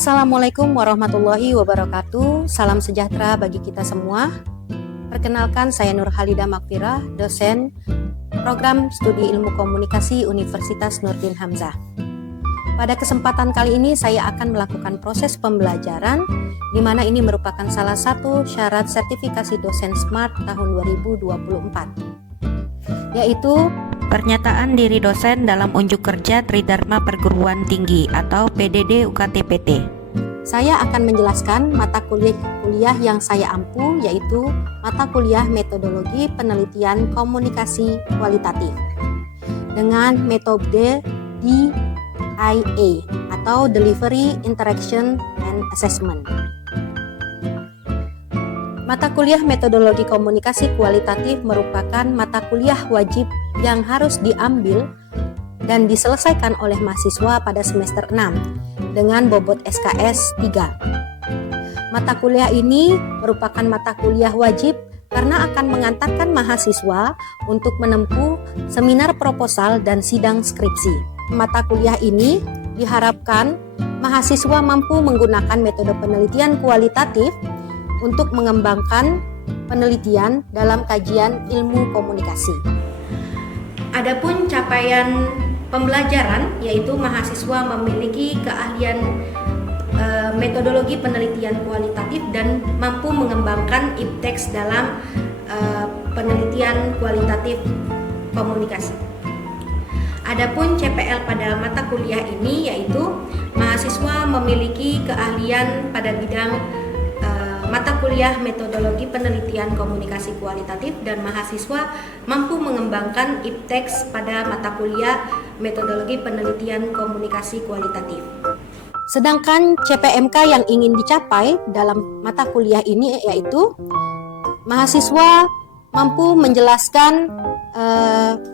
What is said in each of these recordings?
Assalamualaikum warahmatullahi wabarakatuh. Salam sejahtera bagi kita semua. Perkenalkan, saya Nur Halida Makfirah, dosen Program Studi Ilmu Komunikasi Universitas Nurdin Hamzah. Pada kesempatan kali ini saya akan melakukan proses pembelajaran di mana ini merupakan salah satu syarat sertifikasi dosen SMART tahun 2024, yaitu pernyataan diri dosen dalam unjuk kerja Tridharma Perguruan Tinggi atau PDD UKT-PT. Saya akan menjelaskan mata kuliah yang saya ampu, yaitu mata kuliah Metodologi Penelitian Komunikasi Kualitatif dengan metode DIA atau Delivery, Interaction, and Assessment. Mata kuliah Metodologi Komunikasi Kualitatif merupakan mata kuliah wajib yang harus diambil dan diselesaikan oleh mahasiswa pada semester 6 dengan bobot SKS 3. Mata kuliah ini merupakan mata kuliah wajib karena akan mengantarkan mahasiswa untuk menempuh seminar proposal dan sidang skripsi. Mata kuliah ini diharapkan mahasiswa mampu menggunakan metode penelitian kualitatif untuk mengembangkan penelitian dalam kajian ilmu komunikasi. Adapun capaian pembelajaran, yaitu mahasiswa memiliki keahlian metodologi penelitian kualitatif dan mampu mengembangkan ipteks dalam penelitian kualitatif komunikasi. Adapun CPL pada mata kuliah ini yaitu mahasiswa memiliki keahlian pada bidang mata kuliah Metodologi Penelitian Komunikasi Kualitatif dan mahasiswa mampu mengembangkan ipteks pada mata kuliah Metodologi Penelitian Komunikasi Kualitatif. Sedangkan CPMK yang ingin dicapai dalam mata kuliah ini yaitu mahasiswa mampu menjelaskan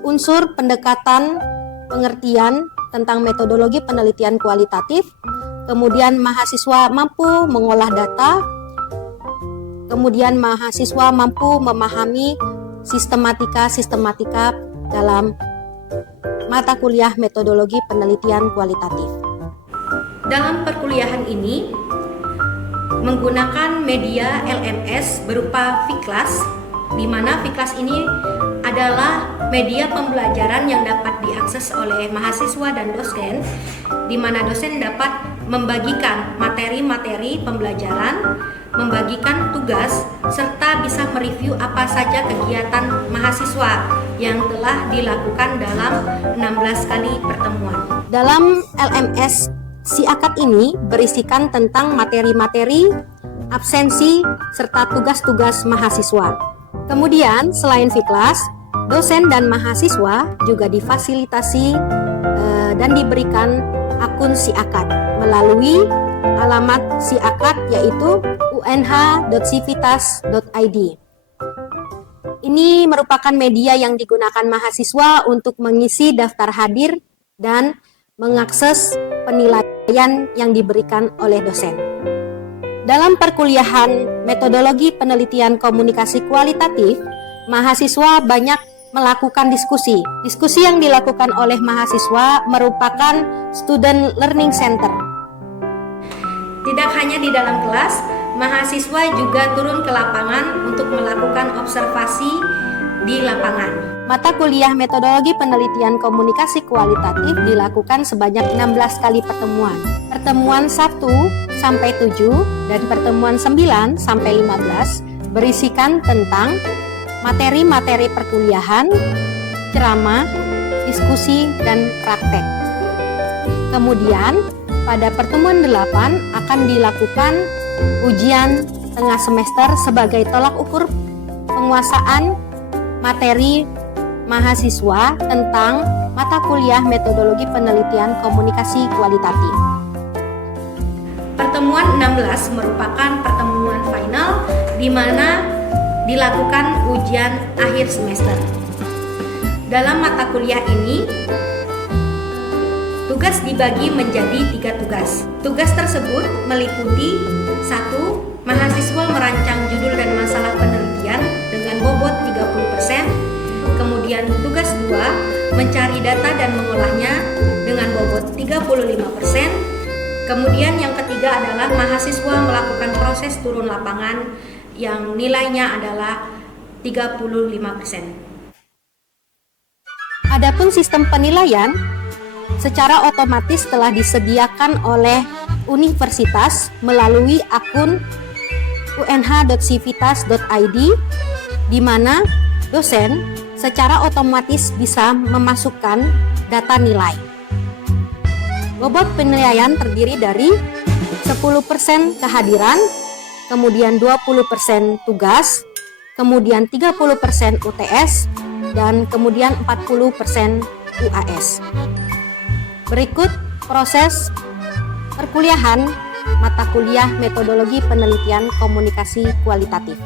unsur pendekatan pengertian tentang metodologi penelitian kualitatif, kemudian mahasiswa mampu mengolah data, kemudian mahasiswa mampu memahami sistematika dalam mata kuliah metodologi penelitian kualitatif. Dalam perkuliahan ini menggunakan media LMS berupa Vclass, di mana Vclass ini adalah media pembelajaran yang dapat diakses oleh mahasiswa dan dosen, di mana dosen dapat membagikan materi-materi pembelajaran, membagikan tugas, serta bisa mereview apa saja kegiatan mahasiswa yang telah dilakukan dalam 16 kali pertemuan. Dalam LMS SIAKAD ini berisikan tentang materi-materi, absensi, serta tugas-tugas mahasiswa. Kemudian selain Vclass, dosen dan mahasiswa juga difasilitasi dan diberikan akun SIAKAD melalui alamat SIAKAD yaitu unh.civitas.id. Ini merupakan media yang digunakan mahasiswa untuk mengisi daftar hadir dan mengakses penilaian yang diberikan oleh dosen. Dalam perkuliahan Metodologi Penelitian Komunikasi Kualitatif, mahasiswa banyak melakukan diskusi. Diskusi yang dilakukan oleh mahasiswa merupakan student learning center. Tidak hanya di dalam kelas, mahasiswa juga turun ke lapangan untuk melakukan observasi di lapangan. Mata kuliah Metodologi Penelitian Komunikasi Kualitatif dilakukan sebanyak 16 kali pertemuan. Pertemuan 1 sampai 7 dan pertemuan 9 sampai 15 berisikan tentang materi-materi perkuliahan, ceramah, diskusi, dan praktek. Kemudian pada pertemuan 8 akan dilakukan ujian tengah semester sebagai tolak ukur penguasaan materi mahasiswa tentang mata kuliah Metodologi Penelitian Komunikasi Kualitatif. Pertemuan 16 merupakan pertemuan final di mana dilakukan ujian akhir semester. Dalam mata kuliah ini, tugas dibagi menjadi 3 tugas. Tugas tersebut meliputi 1. Mahasiswa merancang judul dan masalah penelitian dengan bobot 30%. Kemudian tugas 2, mencari data dan mengolahnya dengan bobot 35%. Kemudian yang ketiga adalah mahasiswa melakukan proses turun lapangan yang nilainya adalah 35%. Adapun sistem penilaian secara otomatis telah disediakan oleh universitas melalui akun unh.civitas.id, di mana dosen secara otomatis bisa memasukkan data nilai. Bobot penilaian terdiri dari 10% kehadiran, kemudian 20% tugas, kemudian 30% UTS, dan kemudian 40% UAS. Berikut proses perkuliahan mata kuliah metodologi penelitian komunikasi kualitatif.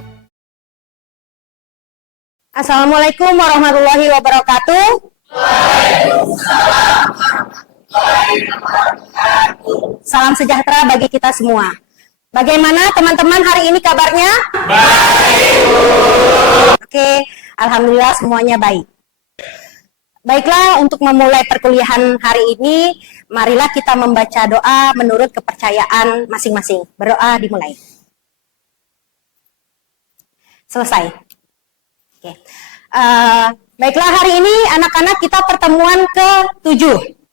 Assalamualaikum warahmatullahi wabarakatuh. Salam sejahtera bagi kita semua. Bagaimana teman-teman hari ini kabarnya? Baik. Oke, alhamdulillah semuanya baik. Baiklah, untuk memulai perkuliahan hari ini, marilah kita membaca doa menurut kepercayaan masing-masing. Berdoa dimulai. Selesai. Oke. Baiklah, hari ini anak-anak kita pertemuan ke-7.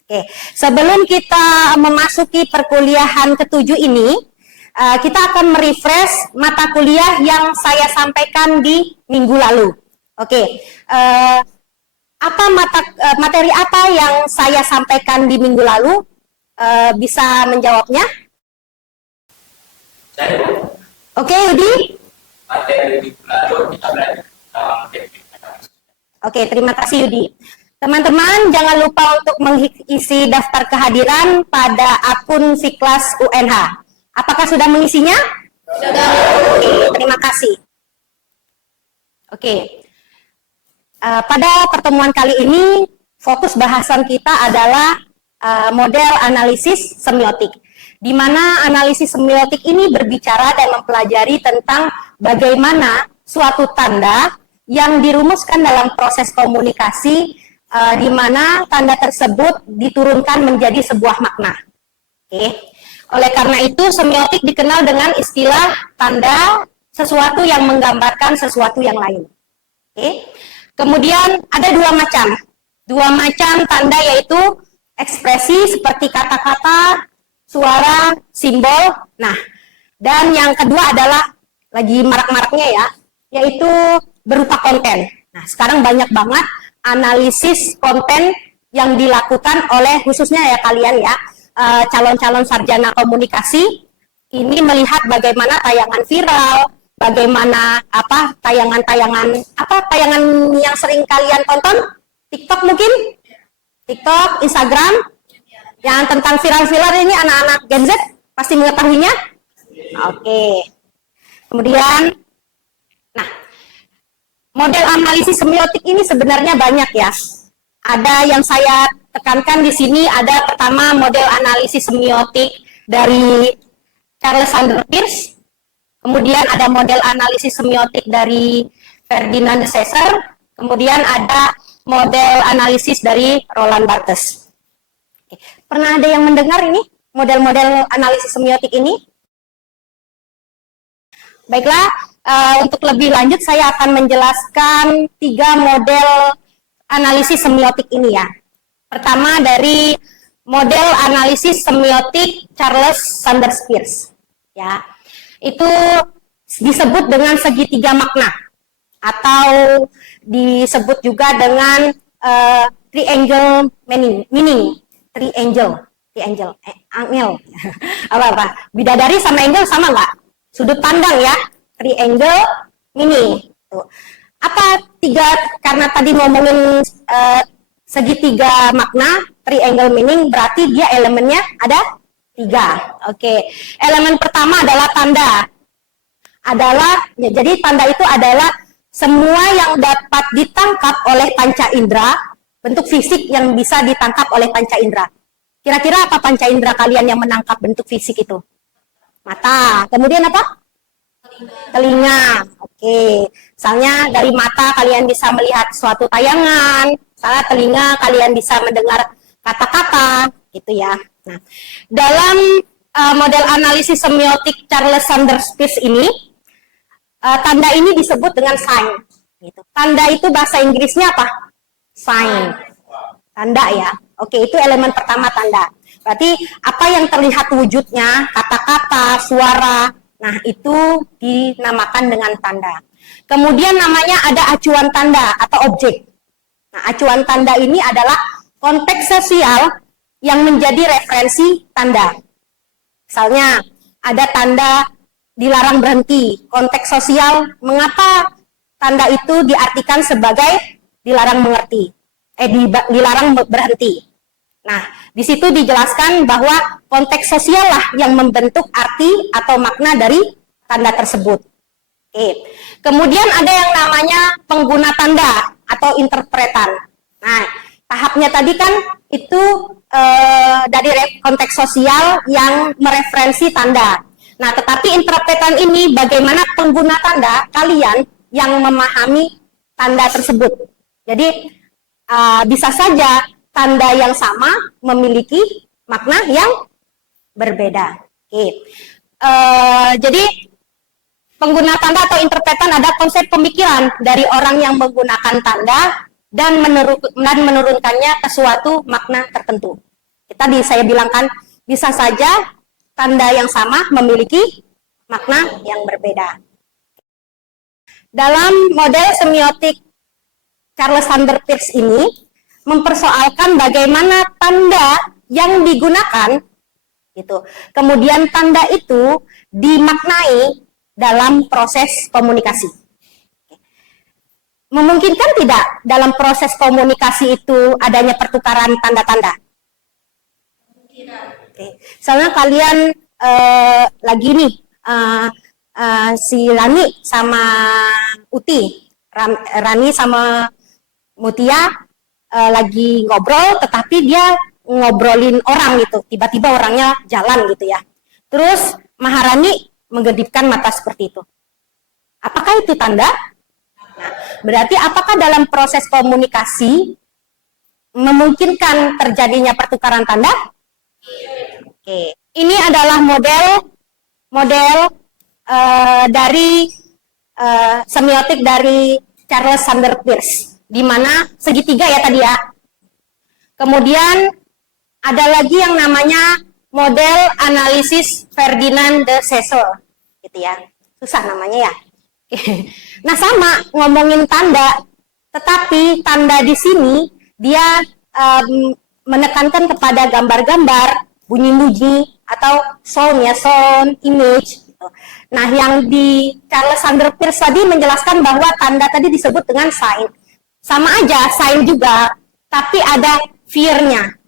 Oke. Sebelum kita memasuki perkuliahan ke-7 ini, kita akan merefresh mata kuliah yang saya sampaikan di minggu lalu. Oke. Materi apa yang saya sampaikan di minggu lalu? Bisa menjawabnya? Oke, Yudi? Oke, terima kasih Yudi. Teman-teman, jangan lupa untuk mengisi daftar kehadiran pada akun Fiklas UNH. Apakah sudah mengisinya? Sudah. Oke, terima kasih. Oke. Pada pertemuan kali ini, fokus bahasan kita adalah model analisis semiotik, di mana analisis semiotik ini berbicara dan mempelajari tentang bagaimana suatu tanda yang dirumuskan dalam proses komunikasi, di mana tanda tersebut diturunkan menjadi sebuah makna. Oke. Oleh karena itu, semiotik dikenal dengan istilah tanda sesuatu yang menggambarkan sesuatu yang lain. Oke. Kemudian ada dua macam tanda, yaitu ekspresi seperti kata-kata, suara, simbol. Nah, dan yang kedua adalah lagi marak-maraknya ya, yaitu berupa konten. Nah, sekarang banyak banget analisis konten yang dilakukan oleh khususnya ya kalian ya, calon-calon sarjana komunikasi ini melihat bagaimana tayangan viral, bagaimana tayangan yang sering kalian tonton, TikTok mungkin, TikTok, Instagram, yang tentang viral-viral ini anak-anak Gen Z pasti mengetahuinya. Oke. Kemudian, nah, model analisis semiotik ini sebenarnya banyak ya. Ada yang saya tekankan di sini, ada pertama model analisis semiotik dari Charles Sanders Peirce. Kemudian ada model analisis semiotik dari Ferdinand de Saussure. Kemudian ada model analisis dari Roland Barthes. Pernah ada yang mendengar ini model-model analisis semiotik ini? Baiklah, untuk lebih lanjut saya akan menjelaskan 3 model analisis semiotik ini ya. Pertama dari model analisis semiotik Charles Sanders Peirce. Ya, itu disebut dengan segitiga makna atau disebut juga dengan triangle meaning. Angel. Apa? Bidadari sama angel sama nggak? Sudut pandang ya, triangle meaning. Tuh. Apa karena tadi ngomongin segitiga makna, triangle meaning, berarti dia elemennya ada 3. Oke. Elemen pertama adalah tanda. Jadi tanda itu adalah semua yang dapat ditangkap oleh panca indera, bentuk fisik yang bisa ditangkap oleh panca indera. Kira-kira apa panca indera kalian yang menangkap bentuk fisik itu? Mata. Kemudian apa? Telinga. Oke. Misalnya dari mata kalian bisa melihat suatu tayangan, misalnya telinga kalian bisa mendengar kata-kata, gitu ya. Nah, dalam model analisis semiotik Charles Sanders Peirce ini, tanda ini disebut dengan sign. Gitu. Tanda itu bahasa Inggrisnya apa? Sign. Tanda ya. Oke, itu elemen pertama tanda. Berarti apa yang terlihat wujudnya, kata-kata, suara, nah itu dinamakan dengan tanda. Kemudian namanya ada acuan tanda atau objek. Nah, acuan tanda ini adalah konteks sosial yang menjadi referensi tanda. Misalnya ada tanda dilarang berhenti. Konteks sosial mengapa tanda itu diartikan sebagai dilarang mengerti. Dilarang berhenti. Nah, di situ dijelaskan bahwa konteks sosial lah yang membentuk arti atau makna dari tanda tersebut. Oke. Kemudian ada yang namanya pengguna tanda atau interpretan. Nah, tahapnya tadi kan itu dari konteks sosial yang mereferensi tanda. Nah, tetapi interpretan ini bagaimana pengguna tanda kalian yang memahami tanda tersebut. Jadi bisa saja tanda yang sama memiliki makna yang berbeda. Oke. Jadi pengguna tanda atau interpretan ada konsep pemikiran dari orang yang menggunakan tanda dan menurunkannya ke suatu makna tertentu. Tadi saya bilangkan bisa saja tanda yang sama memiliki makna yang berbeda. Dalam model semiotik Charles Sanders Peirce ini mempersoalkan bagaimana tanda yang digunakan gitu. Kemudian tanda itu dimaknai dalam proses komunikasi. Memungkinkan tidak dalam proses komunikasi itu adanya pertukaran tanda-tanda? Oke. Misalnya kalian lagi nih si Rani sama Uti, Rani sama Mutia lagi ngobrol, tetapi dia ngobrolin orang gitu, tiba-tiba orangnya jalan gitu ya. Terus Maharani menggedipkan mata seperti itu. Apakah itu tanda? Nah, berarti apakah dalam proses komunikasi memungkinkan terjadinya pertukaran tanda? Oke. Ini adalah model dari semiotik dari Charles Sanders Peirce, di mana segitiga ya tadi ya. Kemudian ada lagi yang namanya model analisis Ferdinand de Saussure, gitu ya. Susah namanya ya. Nah sama ngomongin tanda, tetapi tanda di sini dia menekankan kepada gambar-gambar, bunyi-bunyi atau sound ya, sound, image. Gitu. Nah yang di Charles Sanders Peirce tadi menjelaskan bahwa tanda tadi disebut dengan sign. Sama aja, sign juga, tapi ada fear-nya.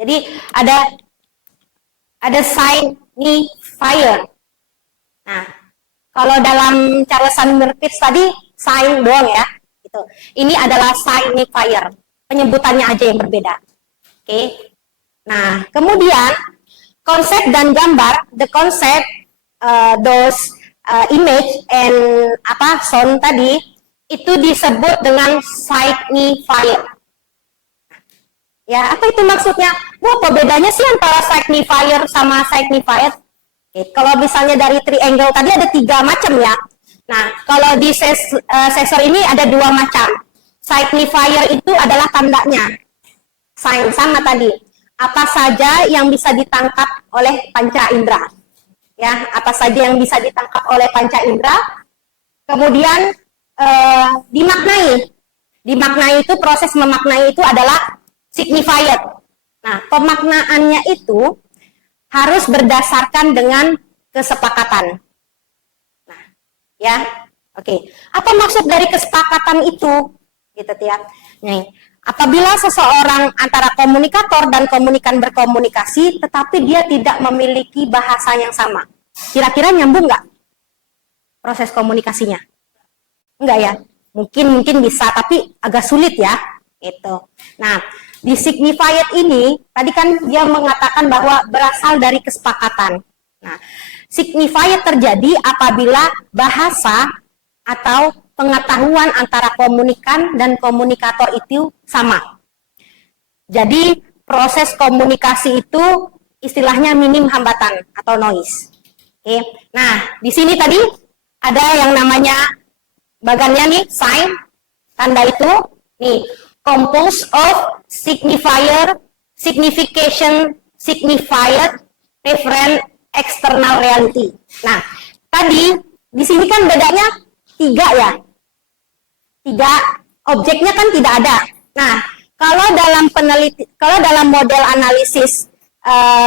Jadi ada signifier. Nah, kalau dalam Charles Sanders Peirce tadi sign doang ya, gitu. Ini adalah signifier. Penyebutannya aja yang berbeda. Oke. Nah, kemudian konsep dan gambar, the concept, those image and sound tadi itu disebut dengan signifier. Ya, apa itu maksudnya? Apa bedanya sih antara signifier sama signified? Oke, kalau misalnya dari triangle tadi ada 3 macam ya. Nah, kalau di Saussure ini ada 2 macam. Signifier itu adalah tandanya. Sign sama tadi. Apa saja yang bisa ditangkap oleh panca indera. Ya, apa saja yang bisa ditangkap oleh panca indera. Kemudian dimaknai. Dimaknai itu, proses memaknai itu adalah signified. Nah, pemaknaannya itu harus berdasarkan dengan kesepakatan. Nah, ya, oke. Apa maksud dari kesepakatan itu? Gitu ya. Nih, apabila seseorang antara komunikator dan komunikan berkomunikasi, tetapi dia tidak memiliki bahasa yang sama, kira-kira nyambung nggak proses komunikasinya? Enggak ya? Mungkin bisa, tapi agak sulit ya. Itu. Nah, di signified ini, tadi kan dia mengatakan bahwa berasal dari kesepakatan. Nah, signified terjadi apabila bahasa atau pengetahuan antara komunikan dan komunikator itu sama. Jadi, proses komunikasi itu istilahnya minim hambatan atau noise. Oke. Nah, di sini tadi ada yang namanya bagannya nih, sign, tanda itu nih, composed of signified reference external reality. Nah, tadi di sini kan bedanya 3 ya. 3 objeknya kan tidak ada. Nah, kalau dalam model analisis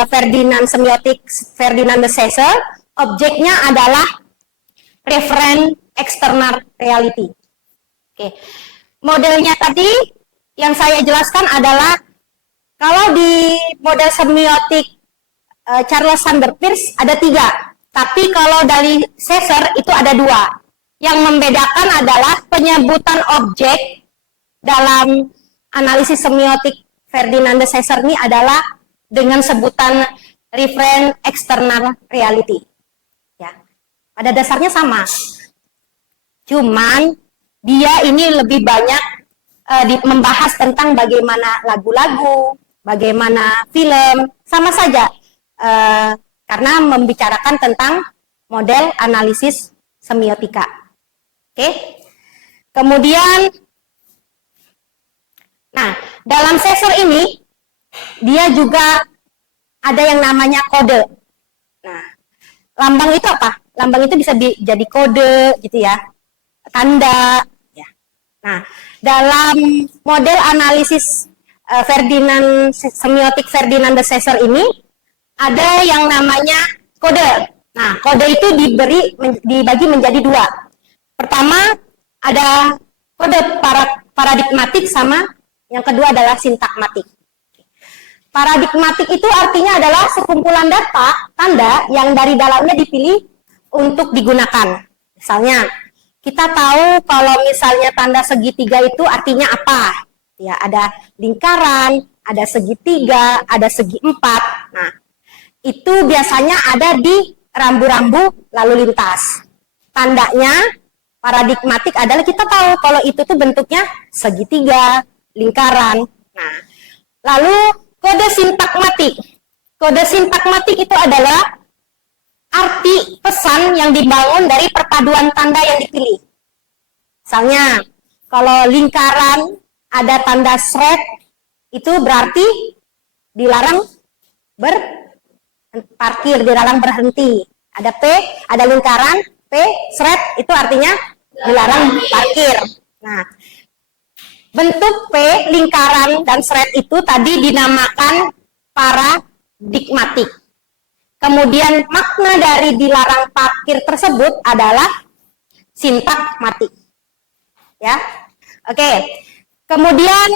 Ferdinand semiotik Ferdinand de Saussure, objeknya adalah reference external reality. Oke. Modelnya tadi yang saya jelaskan adalah kalau di model semiotik Charles Sanders Peirce ada 3, tapi kalau dari Saussure itu ada 2. Yang membedakan adalah penyebutan objek dalam analisis semiotik Ferdinand de Saussure ini adalah dengan sebutan reference external reality. Ya, pada dasarnya sama. Cuman dia ini lebih banyak membahas tentang bagaimana lagu-lagu, bagaimana film, sama saja. Karena membicarakan tentang model analisis semiotika. Oke. Kemudian, nah, dalam Saussure ini, dia juga ada yang namanya kode. Nah, lambang itu apa? Lambang itu bisa jadi kode, gitu ya. Tanda. Ya. Nah, dalam model analisis semiotik Ferdinand de Saussure ini, ada yang namanya kode. Nah, kode itu dibagi menjadi 2. Pertama, ada kode paradigmatik sama yang kedua adalah sintakmatik. Paradigmatik itu artinya adalah sekumpulan data, tanda yang dari dalamnya dipilih untuk digunakan. Misalnya, kita tahu kalau misalnya tanda segitiga itu artinya apa? Ya, ada lingkaran, ada segitiga, ada segi 4. Nah, itu biasanya ada di rambu-rambu lalu lintas. Tandanya paradigmatik adalah kita tahu kalau itu tuh bentuknya segitiga, lingkaran. Nah, lalu kode sintakmatik. Kode sintakmatik itu adalah arti pesan yang dibangun dari perpaduan tanda yang dipilih. Misalnya, kalau lingkaran ada tanda shred, itu berarti dilarang berparkir, dilarang berhenti. Ada P, ada lingkaran, P, shred, itu artinya dilarang parkir. Nah, bentuk P, lingkaran, dan shred itu tadi dinamakan paradigmatik. Kemudian makna dari dilarang parkir tersebut adalah sintakmatik. Ya, oke. Kemudian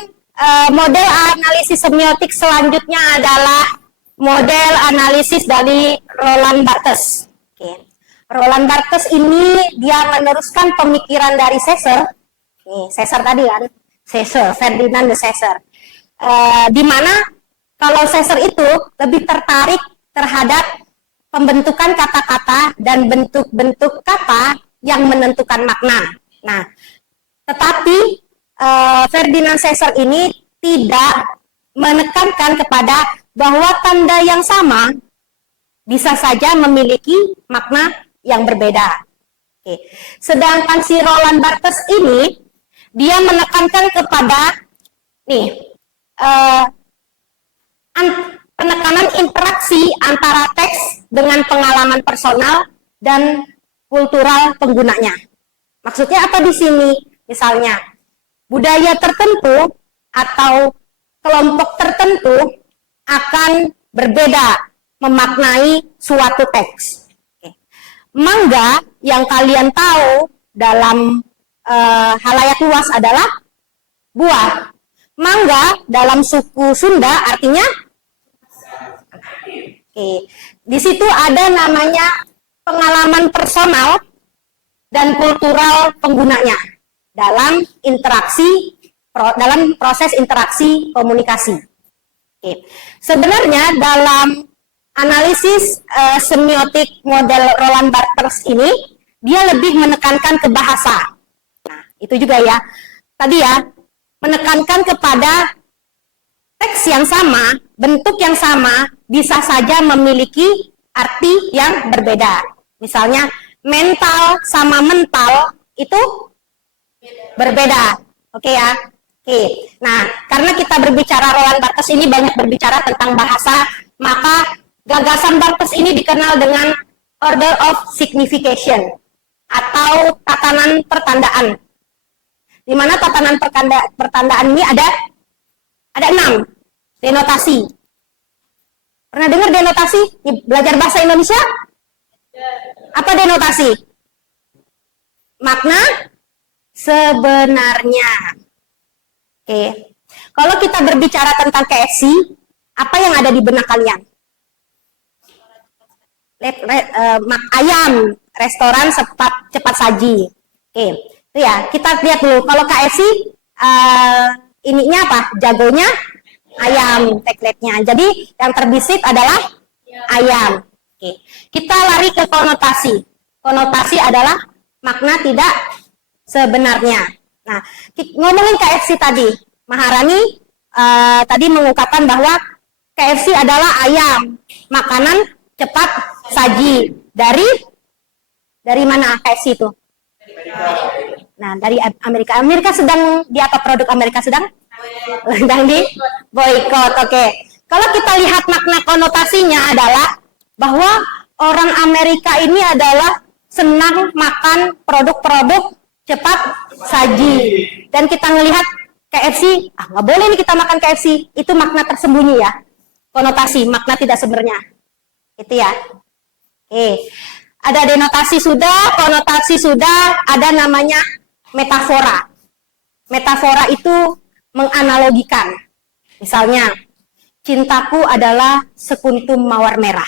model analisis semiotik selanjutnya adalah model analisis dari Roland Barthes. Oke. Roland Barthes ini dia meneruskan pemikiran dari Saussure. Nih, Saussure tadi kan, Saussure, Ferdinand de Saussure. Di mana kalau Saussure itu lebih tertarik terhadap pembentukan kata-kata dan bentuk-bentuk kata yang menentukan makna. Nah, tetapi Ferdinand Saussure ini tidak menekankan kepada bahwa tanda yang sama bisa saja memiliki makna yang berbeda. Oke. Sedangkan si Roland Barthes ini dia menekankan kepada penekanan interaksi antara teks dengan pengalaman personal dan kultural penggunanya. Maksudnya apa di sini? Misalnya, budaya tertentu atau kelompok tertentu akan berbeda memaknai suatu teks. Mangga yang kalian tahu dalam halayak luas adalah buah. Mangga dalam suku Sunda artinya di situ ada namanya pengalaman personal dan kultural penggunanya dalam proses interaksi komunikasi. Sebenarnya dalam analisis semiotik model Roland Barthes ini dia lebih menekankan ke bahasa. Nah, itu juga ya. Tadi ya, menekankan kepada teks yang sama, bentuk yang sama, bisa saja memiliki arti yang berbeda. Misalnya, mental sama mental itu berbeda. Oke ya? Oke. Nah, karena kita berbicara Roland Barthes ini banyak berbicara tentang bahasa, maka gagasan Barthes ini dikenal dengan order of signification atau tatanan pertandaan. Di mana tatanan pertandaan ini ada 6 denotasi. Pernah dengar denotasi? Belajar bahasa Indonesia? Apa denotasi? Makna sebenarnya. Oke. Kalau kita berbicara tentang KFC, apa yang ada di benak kalian? Ayam, restoran cepat saji. Oke. Itu ya, kita lihat dulu. Kalau KFC ininya apa? Jagonya ayam, tagline-nya. Jadi yang terbesit adalah ayam. Oke. Kita lari ke konotasi. Konotasi adalah makna tidak sebenarnya. Nah, ngomongin KFC tadi, Maharani tadi mengungkapkan bahwa KFC adalah ayam, makanan cepat saji. Dari mana KFC itu? Nah, dari Amerika. Amerika sedang di apa, produk Amerika sedang di boykot. Oke. Kalau kita lihat makna konotasinya adalah bahwa orang Amerika ini adalah senang makan produk-produk cepat saji. Dan kita melihat KFC, nggak boleh nih kita makan KFC. Itu makna tersembunyi ya. Konotasi, makna tidak sebenarnya. Itu ya. Oke. Ada denotasi sudah, konotasi sudah, ada namanya metafora. Metafora itu menganalogikan. Misalnya, cintaku adalah sekuntum mawar merah.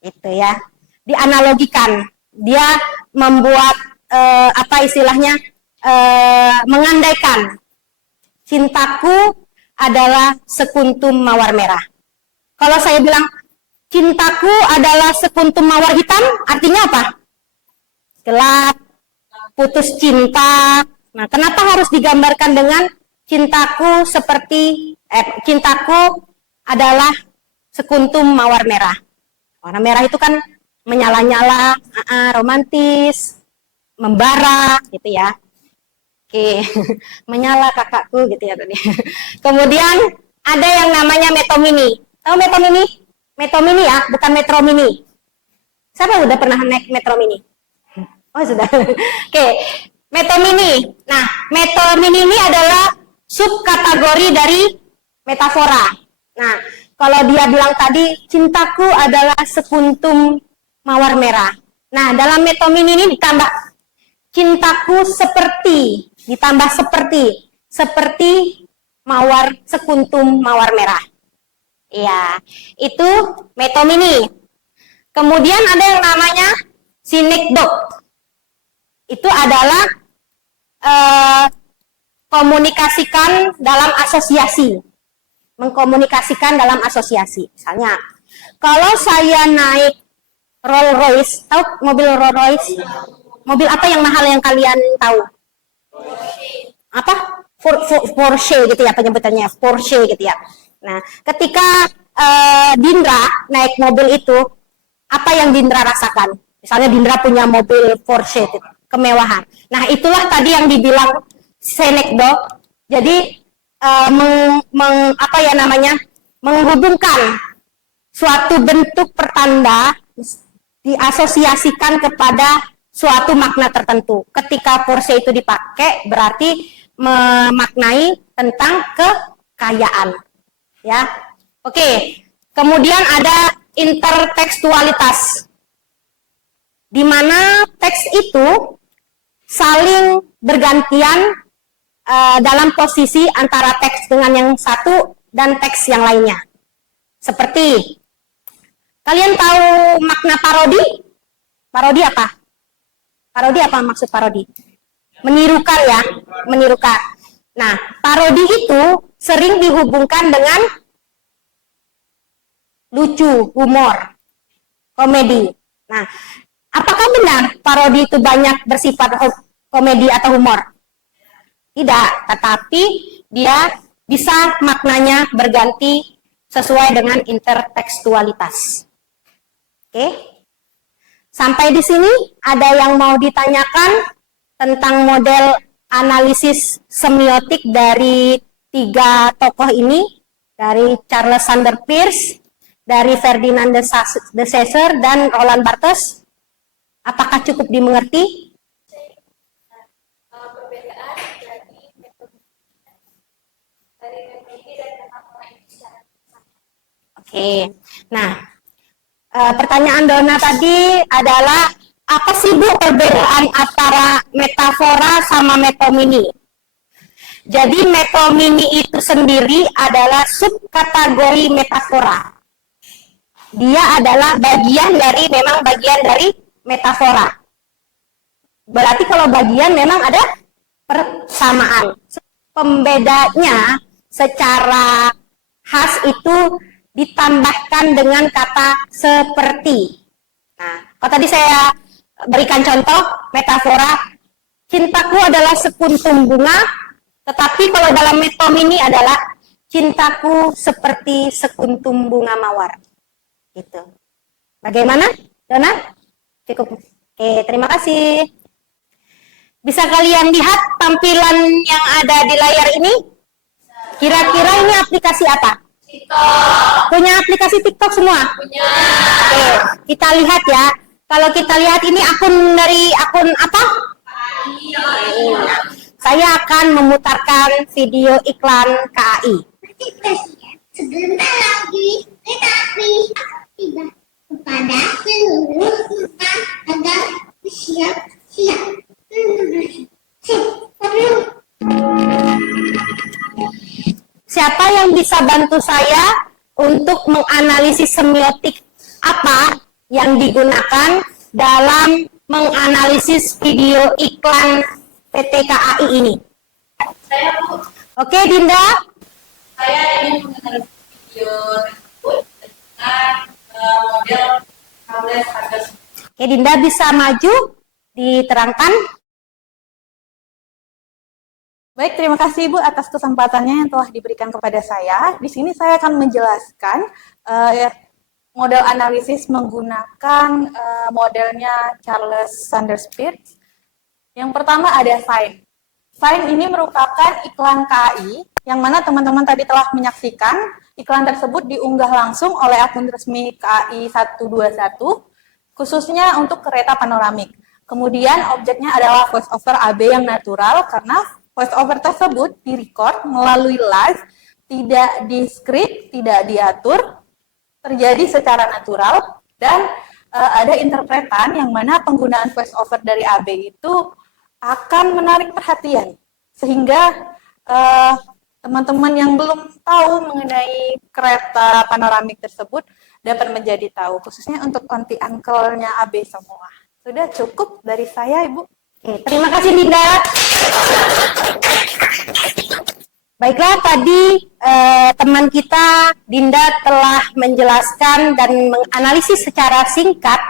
Itu ya. Dianalogikan. Dia membuat mengandaikan. Cintaku adalah sekuntum mawar merah. Kalau saya bilang cintaku adalah sekuntum mawar hitam, artinya apa? Gelap, putus cinta. Nah, kenapa harus digambarkan dengan cintaku adalah sekuntum mawar merah? Warna merah itu kan menyala-nyala, romantis, membara, gitu ya. Oke, menyala kakakku, gitu ya tadi. Kemudian ada yang namanya metomini. Tahu metomini? Metomini ya, bukan metro mini. Siapa udah pernah naik metro mini? Oh sudah. Oke, metomini. Nah, metomini ini adalah subkategori dari metafora. Nah, kalau dia bilang tadi, cintaku adalah sekuntum mawar merah. Nah, dalam metomini ini ditambah cintaku ditambah seperti sekuntum mawar merah. Ya, itu metomini. Kemudian ada yang namanya sinekdot. Itu adalah komunikasikan dalam asosiasi. Mengkomunikasikan dalam asosiasi. Misalnya, kalau saya naik Rolls Royce, tahu mobil Rolls Royce? Mobil apa yang mahal yang kalian tahu? Apa? Porsche gitu ya penyebutannya, Porsche gitu ya. Nah, ketika Dindra naik mobil itu, apa yang Dindra rasakan? Misalnya Dindra punya mobil Porsche, kemewahan. Nah, itulah tadi yang dibilang senekdot. Jadi menghubungkan suatu bentuk pertanda diasosiasikan kepada suatu makna tertentu. Ketika Porsche itu dipakai, berarti memaknai tentang kekayaan. Ya, oke. Kemudian ada intertekstualitas, di mana teks itu saling bergantian dalam posisi antara teks dengan yang satu dan teks yang lainnya. Seperti, kalian tahu makna parodi? Parodi apa? Parodi apa maksud parodi? Menirukan ya, menirukan. Nah, parodi itu sering dihubungkan dengan lucu, humor, komedi. Nah, apakah benar parodi itu banyak bersifat komedi atau humor? Tidak, tetapi dia bisa maknanya berganti sesuai dengan intertekstualitas. Oke. Sampai di sini ada yang mau ditanyakan tentang model analisis semiotik dari 3 tokoh ini, dari Charles Sanders Peirce, dari Ferdinand de Saussure, dan Roland Barthes. Apakah cukup dimengerti? Oke. Nah, pertanyaan Dona tadi adalah apa sih Bu perbedaan antara metafora sama metomini? Jadi metomini itu sendiri adalah subkategori metafora. Dia adalah bagian dari metafora. Berarti kalau bagian memang ada persamaan. Pembedanya secara khas itu ditambahkan dengan kata seperti. Nah, kalau tadi saya berikan contoh metafora, cintaku adalah sekuntum bunga, tetapi kalau dalam metomini adalah cintaku seperti sekuntum bunga mawar. Gitu. Bagaimana, Dona? Cukup. Oke, terima kasih. Bisa kalian lihat tampilan yang ada di layar ini? Kira-kira ini aplikasi apa? TikTok. Punya aplikasi TikTok semua? Punya. Oke, kita lihat ya. Kalau kita lihat ini akun apa? Saya akan memutarkan video iklan KAI. Sebentar lagi, tetapi tidak kepada seluruh kita agar siap-siap. Siapa yang bisa bantu saya untuk menganalisis semiotik apa yang digunakan dalam menganalisis video iklan PT KAI ini? Saya Bu, Oke, Dinda. saya ingin mengenai video tersebut dengan model 16 harga. Oke, Dinda bisa maju diterangkan. Baik, terima kasih Ibu atas kesempatannya yang telah diberikan kepada saya. Di sini saya akan menjelaskan model analisis menggunakan modelnya Charles Sanders Peirce. Yang pertama ada Sign. Sign ini merupakan iklan KAI yang mana teman-teman tadi telah menyaksikan. Iklan tersebut diunggah langsung oleh akun resmi KAI 121, khususnya untuk kereta panoramik. Kemudian objeknya adalah voice over AB yang natural karena voice over tersebut direcord melalui live, tidak di-script, tidak diatur, terjadi secara natural, dan ada interpretan yang mana penggunaan voice over dari AB itu akan menarik perhatian. Sehingga teman-teman yang belum tahu mengenai kereta panoramik tersebut dapat menjadi tahu, khususnya untuk aunty uncle-nya AB semua. Sudah cukup dari saya, Ibu. Oke, terima kasih Dinda. Baiklah, tadi teman kita Dinda telah menjelaskan dan menganalisis secara singkat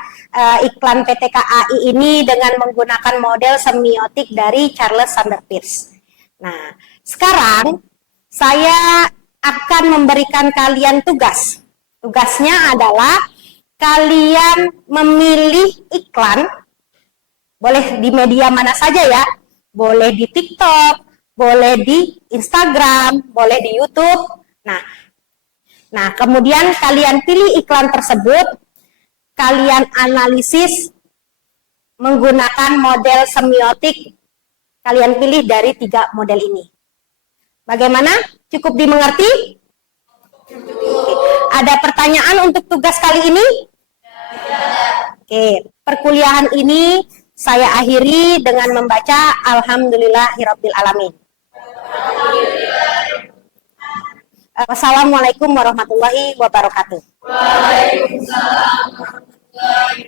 iklan PT KAI ini dengan menggunakan model semiotik dari Charles Sanders Peirce. Nah, sekarang saya akan memberikan kalian tugas. Tugasnya adalah kalian memilih iklan. Boleh di media mana saja ya, boleh di TikTok, boleh di Instagram, boleh di YouTube. Nah, kemudian kalian pilih iklan tersebut, kalian analisis menggunakan model semiotik, kalian pilih dari 3 model ini. Bagaimana? Cukup dimengerti? Ada pertanyaan untuk tugas kali ini? Oke, perkuliahan ini saya akhiri dengan membaca Alhamdulillahirabbil alamin. Wassalamualaikum warahmatullahi wabarakatuh. Waalaikumsalam warahmatullahi wabarakatuh.